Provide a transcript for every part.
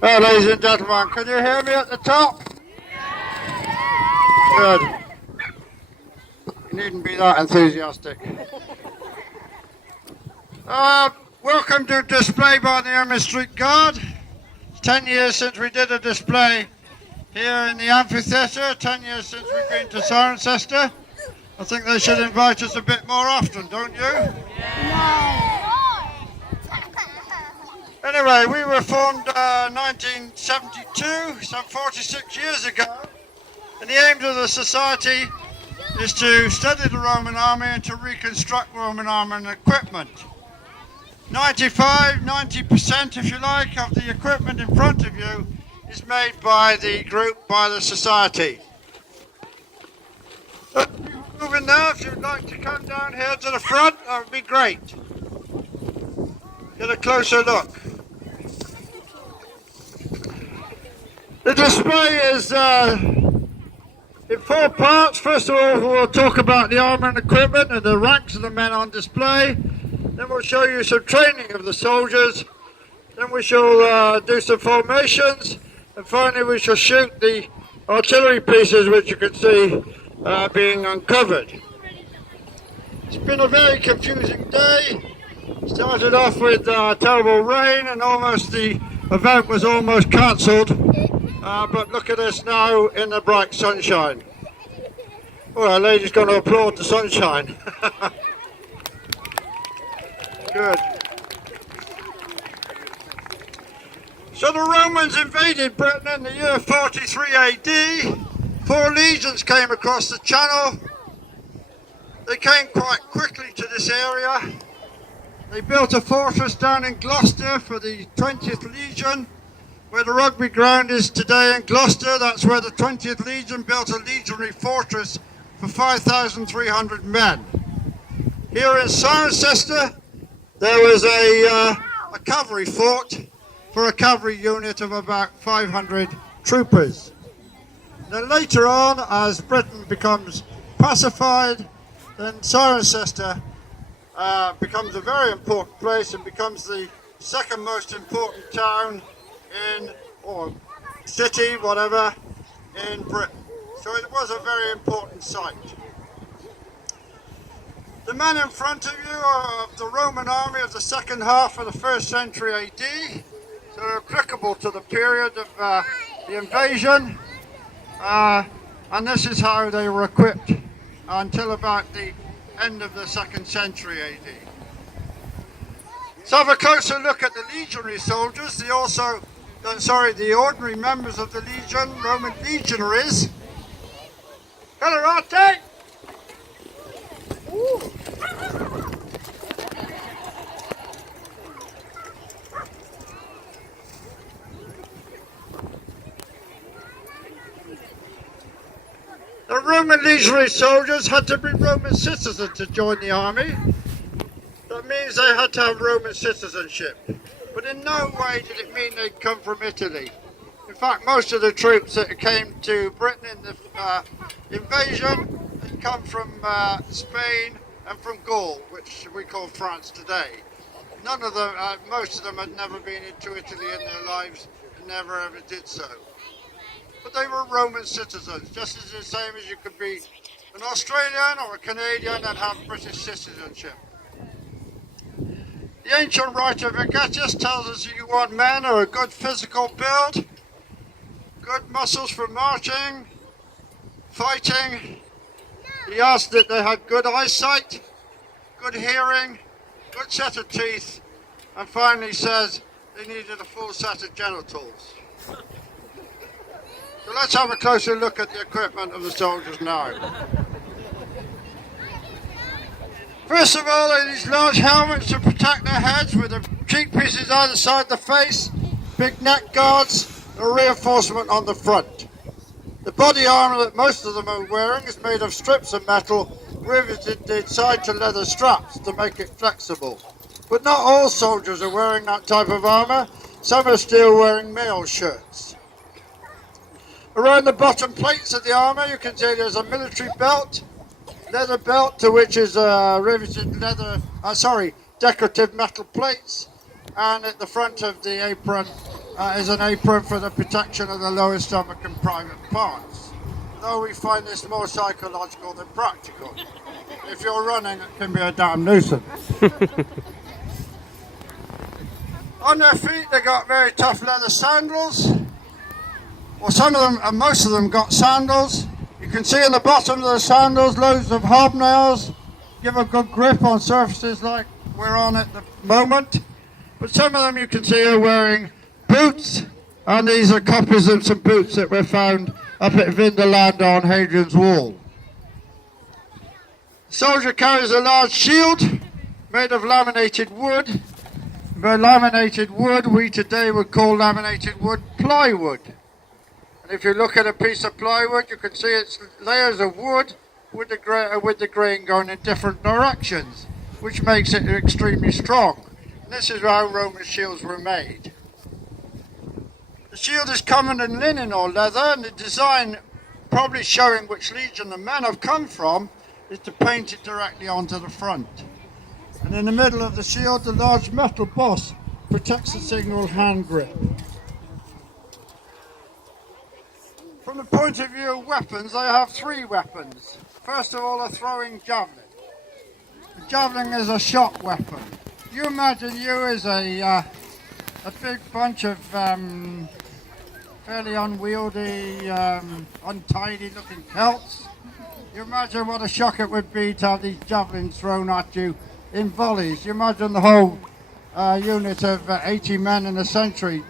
Well, ladies and gentlemen, can you hear me at the top? Good. You needn't be that enthusiastic. Welcome to a display by the Ermine Street Guard. It's 10 years since we did a display here in the Amphitheatre, 10 years since we've been to Cirencester. I think they should invite us a bit more often, don't you? Anyway, we were formed 1972, some 46 years ago, and the aim of the society is to study the Roman army and to reconstruct Roman army and equipment. 90% if you like, of the equipment in front of you is made by the group, by the society. Moving now, if you'd like to come down here to the front, that would be great. Get a closer look. The display is in 4 parts. First of all, we'll talk about the armour and equipment and the ranks of the men on display. Then we'll show you some training of the soldiers. Then we shall do some formations. And finally we shall shoot the artillery pieces, which you can see being uncovered. It's been a very confusing day. Started off with terrible rain and almost the event was almost cancelled. But look at us now in the bright sunshine. Well, our lady's going to applaud the sunshine. Good. So the Romans invaded Britain in the year 43 AD. 4 legions came across the channel. They came quite quickly to this area. They built a fortress down in Gloucester for the 20th Legion, where the rugby ground is today in Gloucester. That's where the 20th Legion built a legionary fortress for 5,300 men. Here in Cirencester, there was a cavalry fort for a cavalry unit of about 500 troopers. Then later on, as Britain becomes pacified, then Cirencester becomes a very important place and becomes the second most important town in, or city, whatever, in Britain. So it was a very important site. The men in front of you are of the Roman army of the second half of the 1st century AD. So they're applicable to the period of the invasion. And this is how they were equipped until about the end of the 2nd century AD. So have a closer look at the legionary soldiers, the ordinary members of the legion, Roman legionaries. Calarate! The Roman legionary soldiers had to be Roman citizens to join the army. That means they had to have Roman citizenship. But in no way did it mean they'd come from Italy. In fact, most of the troops that came to Britain in the invasion had come from Spain and from Gaurd, which we call France today. None of them, most of them had never been into Italy in their lives and never ever did so. But they were Roman citizens, just as the same as you could be an Australian or a Canadian and have British citizenship. The ancient writer Vegetus tells us that you want men who are a good physical build, good muscles for marching, fighting. He asked that they had good eyesight, good hearing, good set of teeth, and finally says they needed a full set of genitals. So let's have a closer look at the equipment of the soldiers now. First of all, they have these large helmets to protect their heads with the cheek pieces either side of the face, big neck guards, and a reinforcement on the front. The body armour that most of them are wearing is made of strips of metal riveted inside to leather straps to make it flexible. But not all soldiers are wearing that type of armour. Some are still wearing mail shirts. Around the bottom plates of the armour you can see there's a military belt, leather belt to which is riveted decorative metal plates, and at the front of the apron is an apron for the protection of the lower stomach and private parts. Though we find this more psychological than practical. If you're running, it can be a damn nuisance. On their feet, they got very tough leather sandals. Well, some of them, and most of them, got sandals. You can see in the bottom of the sandals loads of hobnails. Give a good grip on surfaces like we're on at the moment. But some of them you can see are wearing boots, and these are copies of some boots that were found up at Vinderland on Hadrian's Wall. The soldier carries a large shield made of laminated wood. By laminated wood, we today would call laminated wood plywood. And if you look at a piece of plywood, you can see it's layers of wood with the grain going in different directions, which makes it extremely strong. And this is how Roman shields were made. The shield is common in linen or leather, and the design, probably showing which legion the men have come from, is to paint it directly onto the front. And in the middle of the shield, the large metal boss protects the signal hand grip. From the point of view of weapons, I have three weapons. First of all, a throwing javelin. The javelin is a shot weapon. You imagine you as a big bunch of fairly unwieldy, untidy looking Celts. You imagine what a shock it would be to have these javelins thrown at you in volleys. You imagine the whole unit of 80 men in a century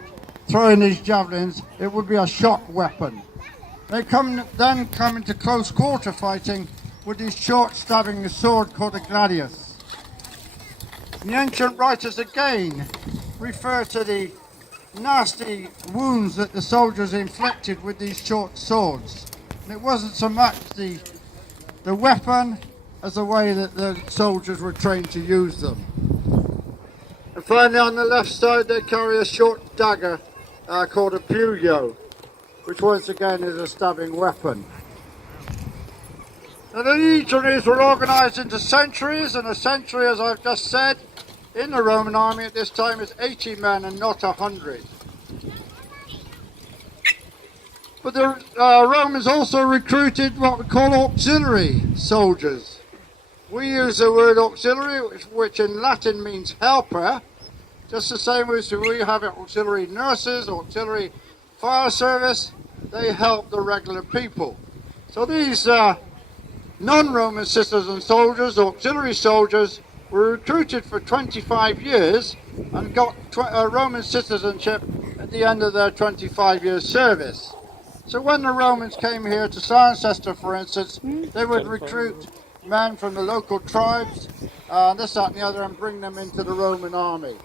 throwing these javelins. It would be a shock weapon. They then come into close quarter fighting with these short stabbing sword called a gladius. The ancient writers again refer to the nasty wounds that the soldiers inflicted with these short swords. And it wasn't so much the weapon as the way that the soldiers were trained to use them. And finally on the left side they carry a short dagger called a pugio, which once again is a stabbing weapon. Now the legionaries were organised into centuries, and a century, as I've just said, in the Roman army at this time is 80 men and not 100. But the Romans also recruited what we call auxiliary soldiers. We use the word auxiliary, which in Latin means helper, just the same as we have auxiliary nurses, auxiliary fire service. They help the regular people. So these non-Roman citizen soldiers, auxiliary soldiers, were recruited for 25 years and got Roman citizenship at the end of their 25 years service. So when the Romans came here to Cirencester, for instance, they would recruit men from the local tribes, this, that and the other, and bring them into the Roman army.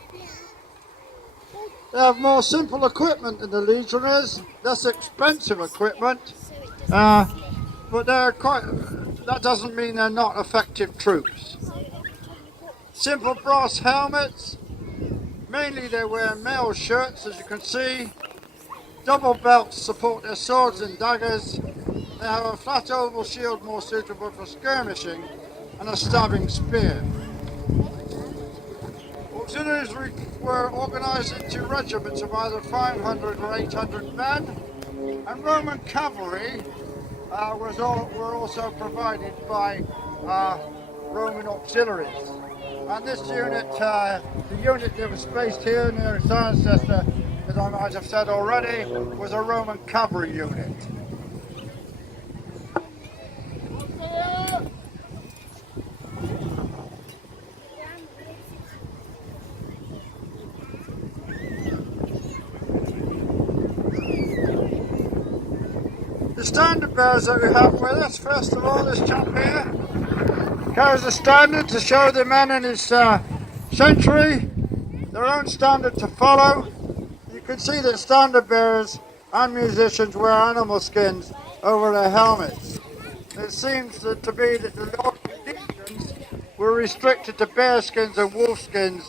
They have more simple equipment than the legionaries, less expensive equipment, but that doesn't mean they're not effective troops. Simple brass helmets, mainly they wear mail shirts, as you can see. Double belts support their swords and daggers. They have a flat oval shield more suitable for skirmishing, and a stabbing spear. Auxiliaries were organised into regiments of either 500 or 800 men, and Roman cavalry were also provided by Roman auxiliaries. And this unit, the unit that was based here near Cirencester, as I might have said already, was a Roman cavalry unit. The standard bearers that we have with us, first of all, this chap here carries a standard to show the men in his century their own standard to follow. You can see that standard bearers and musicians wear animal skins over their helmets. It seems to be that the local legions were restricted to bear skins and wolf skins,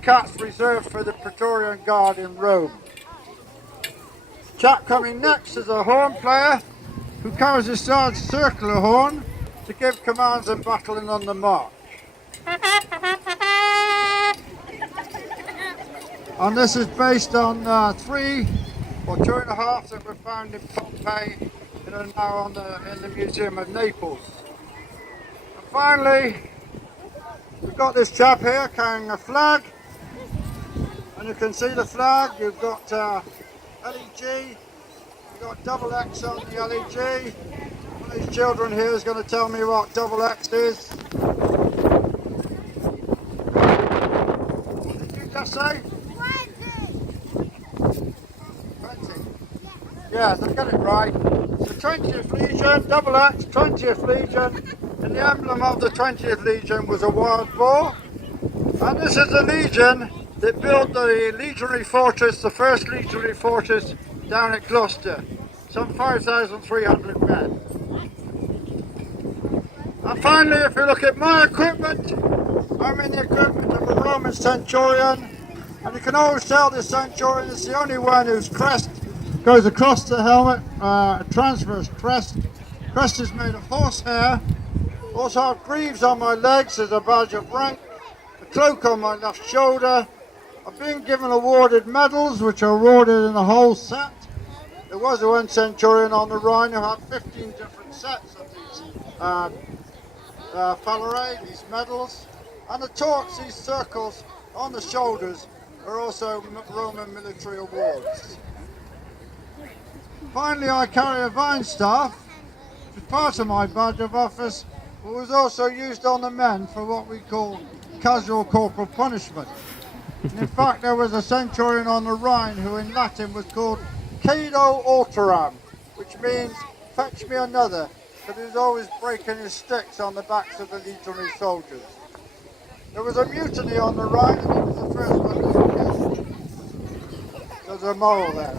cats reserved for the Praetorian Guard in Rome. Chap coming next is a horn player who carries a large circular horn to give commands in battle and on the march. And this is based on 3 or 2.5 that were found in Pompeii and are now in the Museum of Naples. And finally, we've got this chap here carrying a flag, and you can see the flag. You've got LEG, you've got double X on the LEG. One of these children here is going to tell me what double X is. What did you just say? 20. Yes, I got it right. The 20th Legion, double X, 20th Legion, and the emblem of the 20th Legion was a wild boar. And this is the Legion that built the legionary fortress, the first legionary fortress down at Gloucester. Some 5,300 men. And finally, if you look at my equipment, I'm in the equipment of a Roman centurion. And you can always tell this centurion is the only one whose crest goes across the helmet, a transverse crest. Crest is made of horsehair. Also have greaves on my legs as a badge of rank. A cloak on my left shoulder. I've been given awarded medals, which are awarded in a whole set. There was one centurion on the Rhine who had 15 different sets of these falerae, these medals. And the torques, these circles on the shoulders, are also Roman military awards. Finally, I carry a vine staff, which is part of my badge of office, but was also used on the men for what we call casual corporal punishment. And in fact, there was a centurion on the Rhine who in Latin was called Cedo Alteram, which means fetch me another, because he was always breaking his sticks on the backs of the legionary soldiers. There was a mutiny on the Rhine, and he was the first one to be killed. There's a moral there.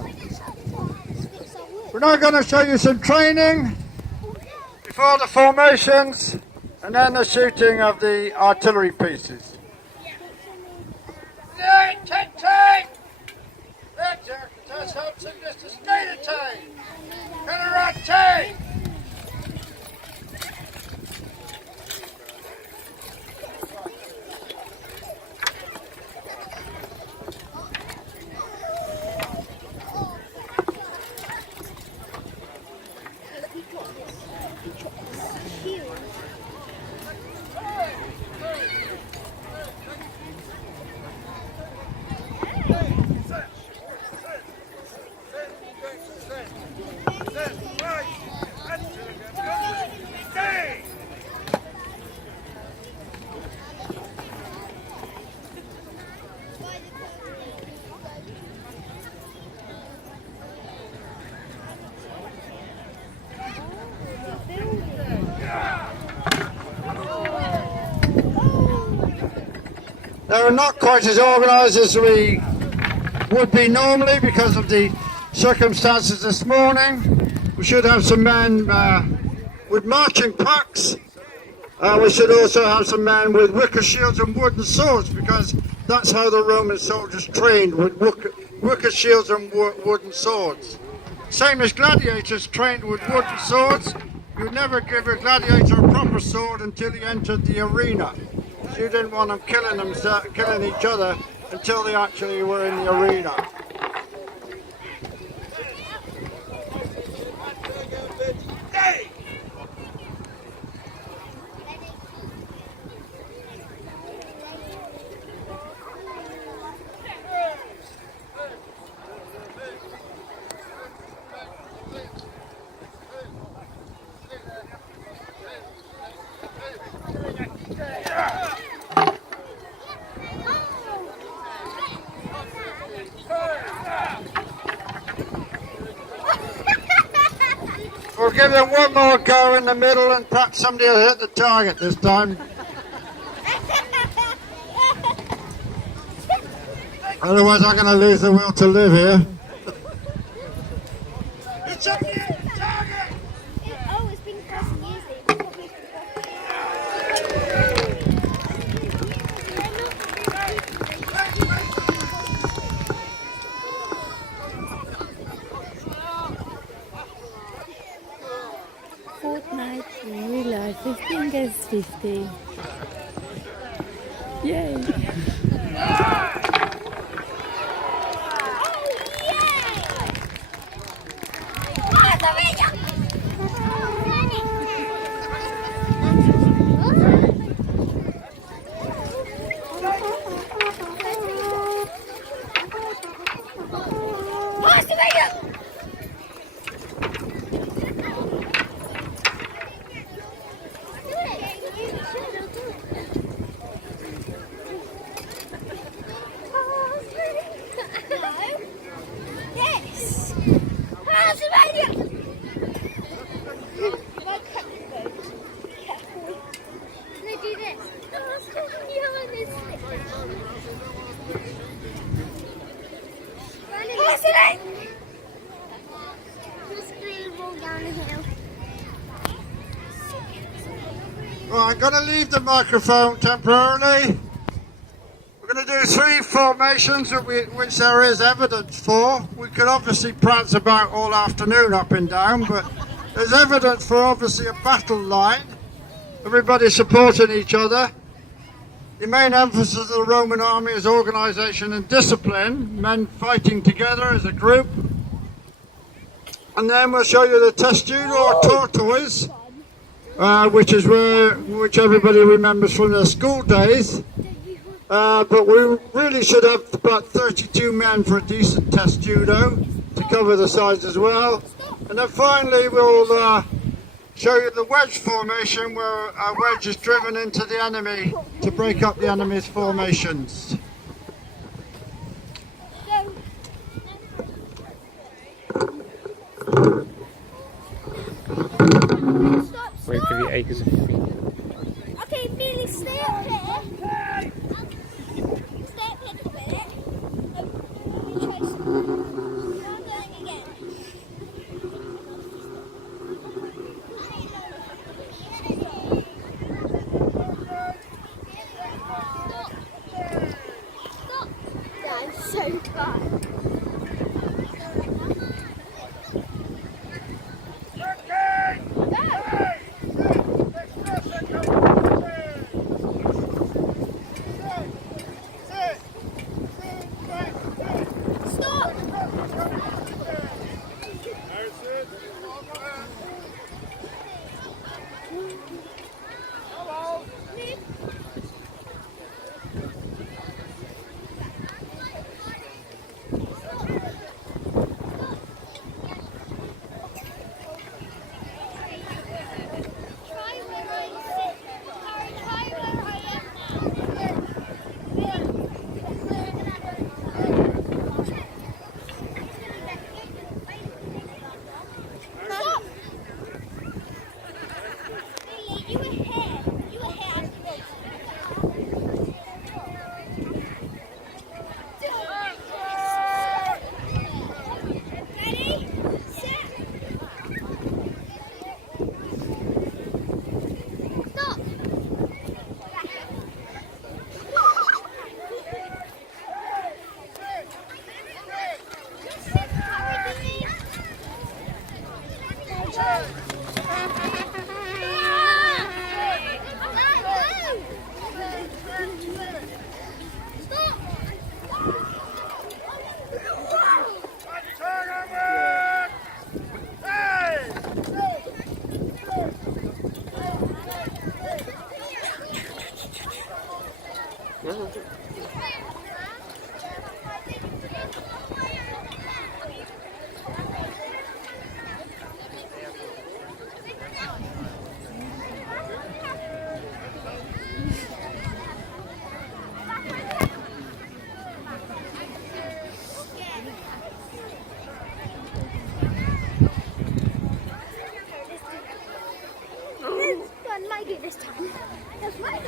We're now going to show you some training before the formations and then the shooting of the artillery pieces. They were not quite as organised as we would be normally because of the circumstances this morning. We should have some men with marching packs. We should also have some men with wicker shields and wooden swords, because that's how the Roman soldiers trained, with wicker shields and wooden swords. Same as gladiators trained with wooden swords. You would never give a gladiator a proper sword until he entered the arena. You didn't want them killing each other until they actually were in the arena. We'll give it one more go in the middle and perhaps somebody will hit the target this time. Otherwise I'm going to lose the will to live here. It's up here, the target! Oh, it's been crossing easy. Fortnite in real life, 15 against 50. Yay! Yes! How's the radio? They do this. Oh, it's going you on this. How's the radio? Just going to roll down the hill. Right, I'm going to leave the microphone temporarily. We're going to do 3 formations which there is evidence for. We could obviously prance about all afternoon up and down, but there's evidence for obviously a battle line. Everybody supporting each other. The main emphasis of the Roman army is organisation and discipline, men fighting together as a group. And then we'll show you the testudo or tortoise, which everybody remembers from their school days. But we really should have about 32 men for a decent testudo to cover the sides as well. And then finally we'll show you the wedge formation, where a wedge is driven into the enemy to break up the enemy's formations. Wait for the acres of feet. Okay, Billy, stay up here. Stay up here for a minute. Chase. Now going again. Stop. That's so fun. This time. That's my turn.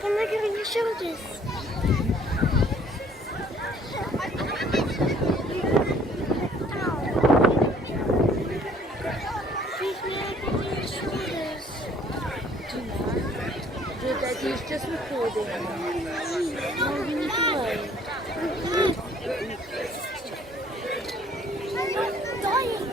Can I go on your shoulders? He's just recording. No, we need to wait. I'm not dying.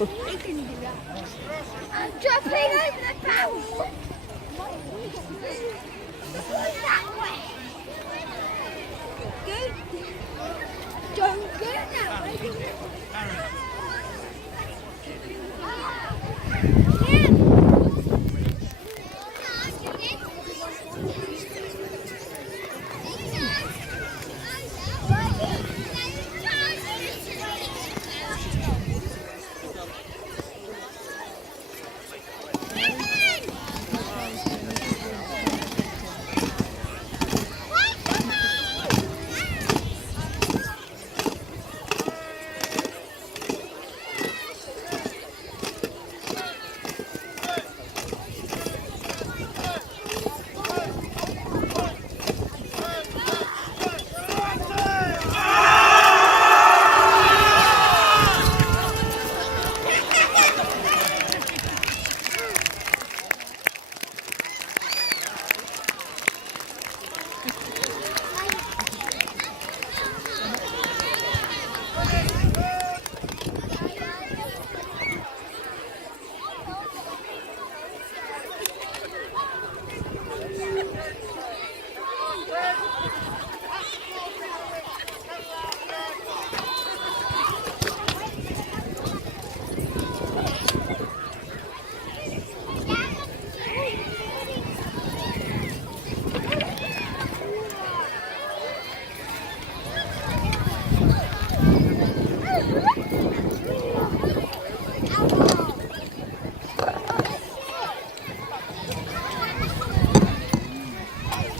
I'm dropping over the barrel. That way. Good. Don't go that way.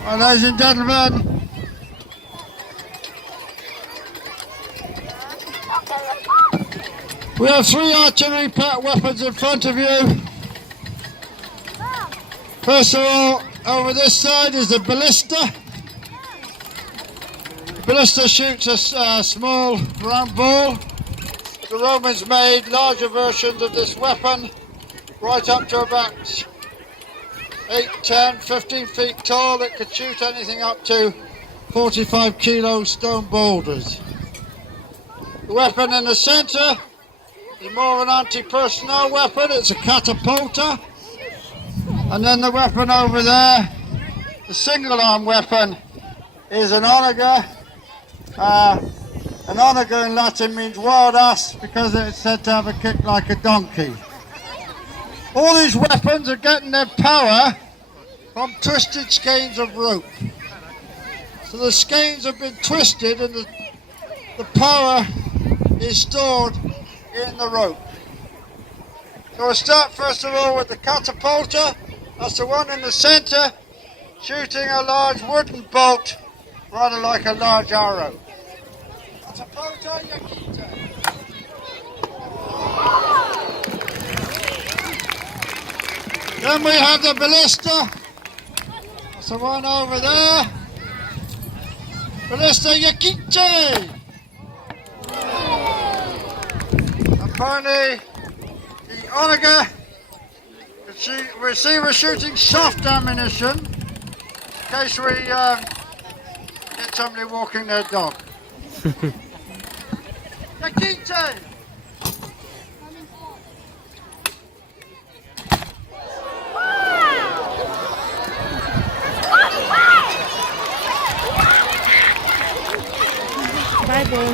Well, ladies and gentlemen, we have 3 artillery weapons in front of you. First of all, over this side is the ballista. The ballista shoots a small round ball. The Romans made larger versions of this weapon, right up to about 8, 10, 15 feet tall, that could shoot anything up to 45 kilo stone boulders. The weapon in the centre is more of an anti-personnel weapon. It's a catapulta. And then the weapon over there, the single arm weapon, is an onager. An onager in Latin means wild ass because it's said to have a kick like a donkey. All these weapons are getting their power from twisted skeins of rope. So the skeins have been twisted and the power is stored in the rope. So we'll start first of all with the catapulta. That's the one in the centre, shooting a large wooden bolt, rather like a large arrow. Catapulta Yakita. Then we have the ballista. That's the one over there. Ballista Yakite. And finally, the onager. We see we're shooting soft ammunition in case we get somebody walking their dog. Yakite. Bible.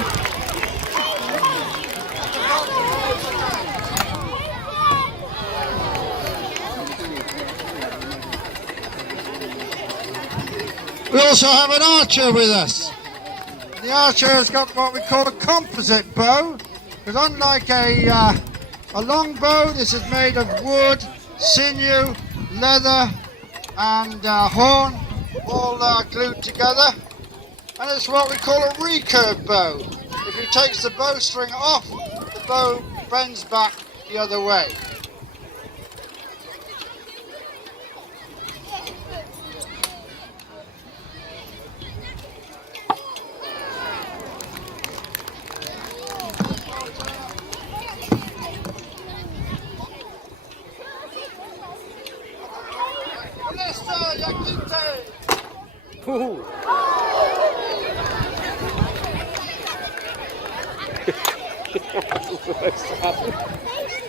We also have an archer with us. The archer has got what we call a composite bow, because unlike a long bow, this is made of wood, sinew, leather and horn, all glued together. And it's what we call a recurve bow. If he takes the bowstring off, the bow bends back the other way. Ooh. What's happening?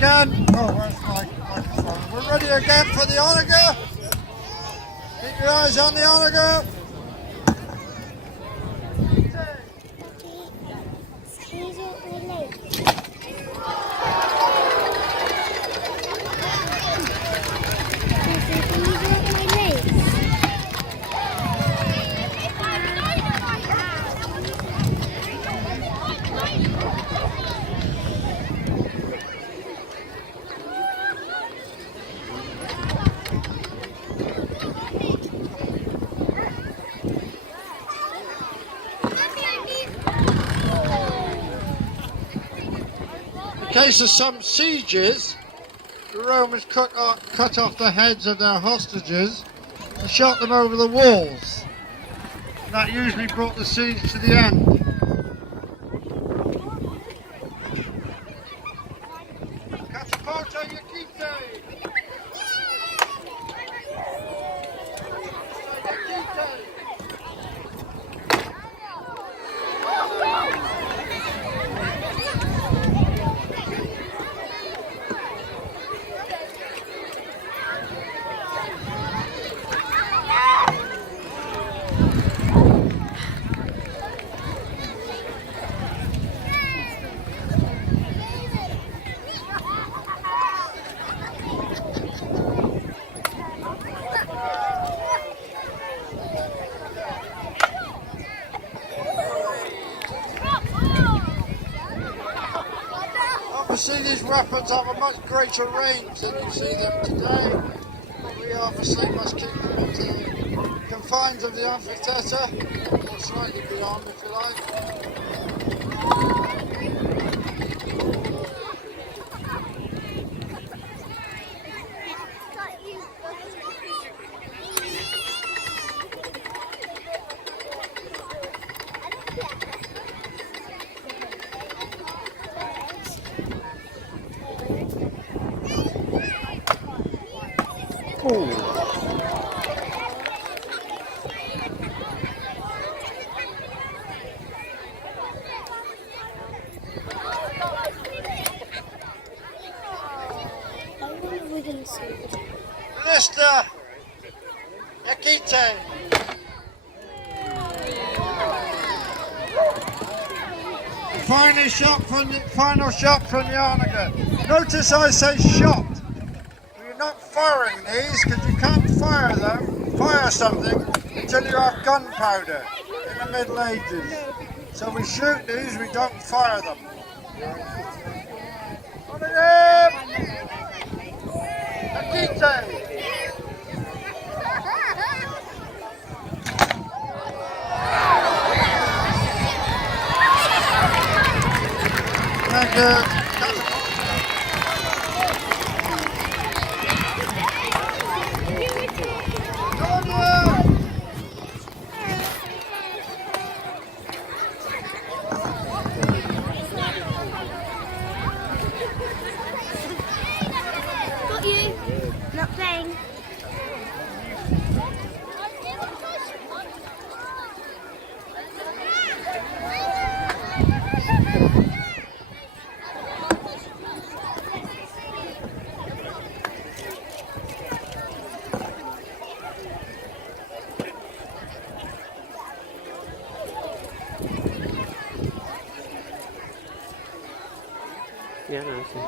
again. Oh, where's my microphone? We're ready again for the onager. Keep your eyes on the onager. In case of some sieges, the Romans cut off the heads of their hostages and shot them over the walls. And that usually brought the siege to the end. Catapulta Yakite! Obviously these weapons have a much greater range than you see them today. We obviously must keep them into the confines of the amphitheatre, or slightly beyond if you like. Mr. Yakite. Final shot from the onager. Notice I say shot. You're not firing these because you can't fire something until you have gunpowder in the Middle Ages. So we shoot these, we don't fire them. On again! Yakite! Thank you. Got you. Not playing. Yeah, no, I see.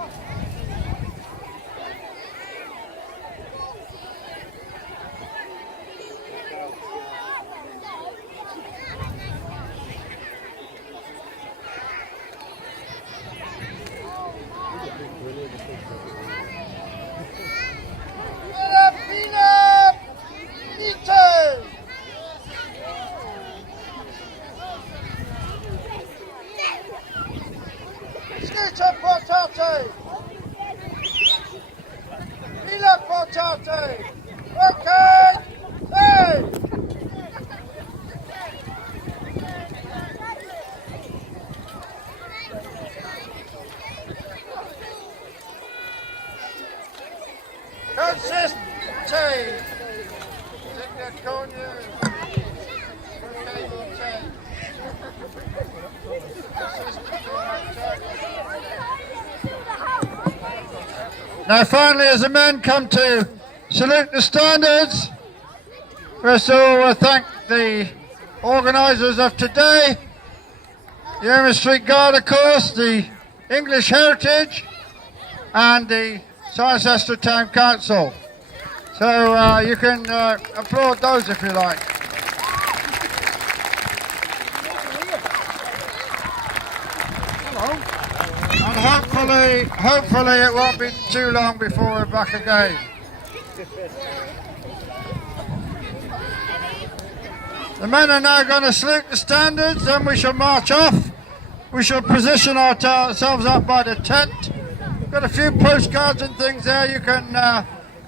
Okay! Hey! Consistency! Consistency. Now finally, as the men come to salute the standards, first of all I thank the organisers of today, the Ermine Street Guard of course, the English Heritage and the Cirencester Town Council. So you can applaud those if you like. And hopefully it won't be too long before we're back again. The men are now going to salute the standards, then we shall march off. We shall position ourselves up by the tent. Got a few postcards and things there you can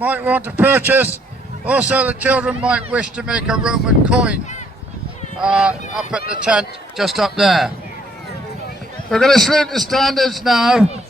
might want to purchase. Also the children might wish to make a Roman coin up at the tent just up there. We're going to salute the standards now.